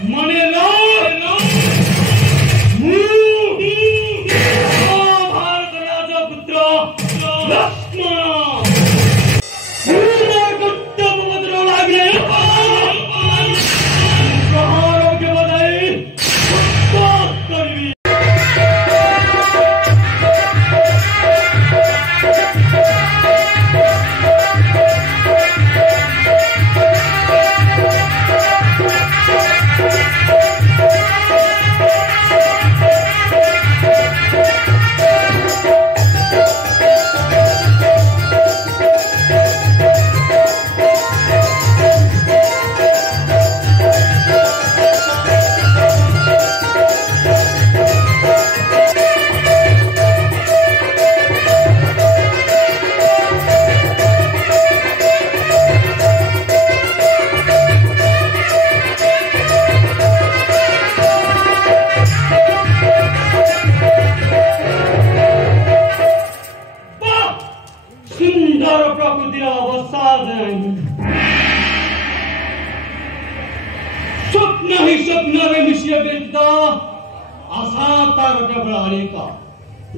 मनेला भारत राजा पुत्र लक्ष्मण गुप्त लागे आरोग्य बधाई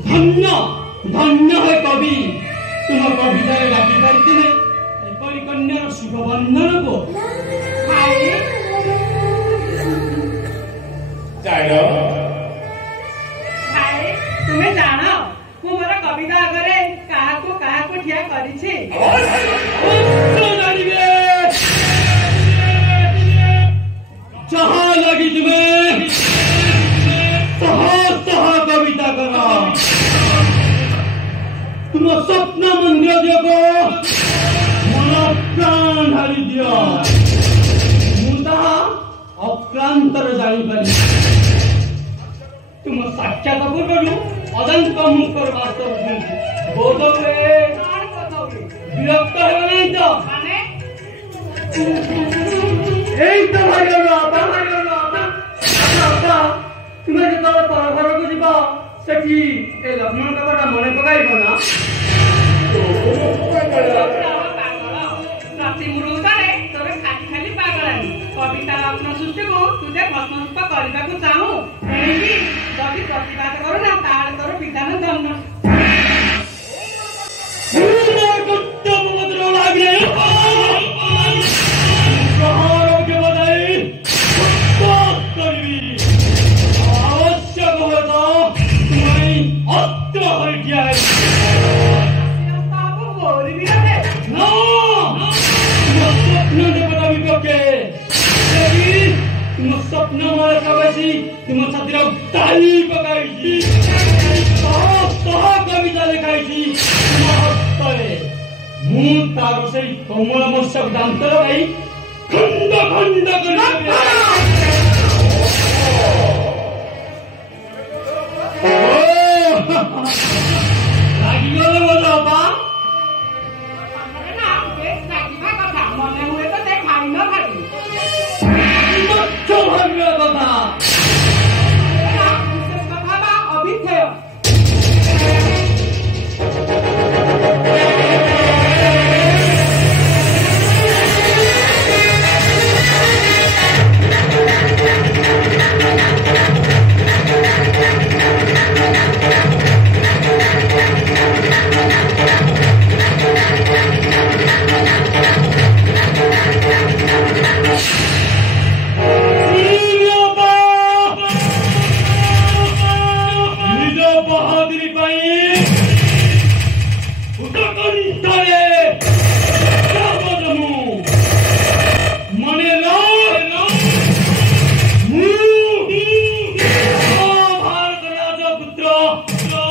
धन्य धन्य है कवि तुम कविता डाकी पारि कन्यार शुभ बंधन को तुम्हें जान मोर कविता आगे क्या ठिया करिछि जहाँ लगी तुम्हें कविता करा तुम स्वप्न मंदिर देखो मन प्राण हारी दियो मुदा अक्रांतर जानी पारी तुम साक्षात करू अदंत मुखर वास्तव बोध हुए विरक्त हो नहीं तो तुम्हें जो पर घर को जीव सेठी ए लक्ष्मण कथा मन पकाइब ना प्रति मुहूर्तरे तोर खाली खाली पागलानी कविता लग्न सृष्टि को तुझे भस्मरूप करने को चाहूँ जदि प्रतिवाद करू ना तार तोर विधान दंड स्वप्न तुम छात्र ताली पकाई कविता लिखाई तार से कमल मस्तक दांत लगाई खंड खंड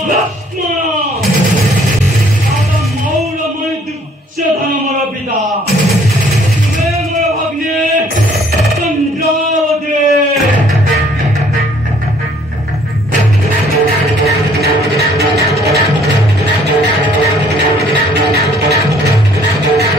लक्ष्मण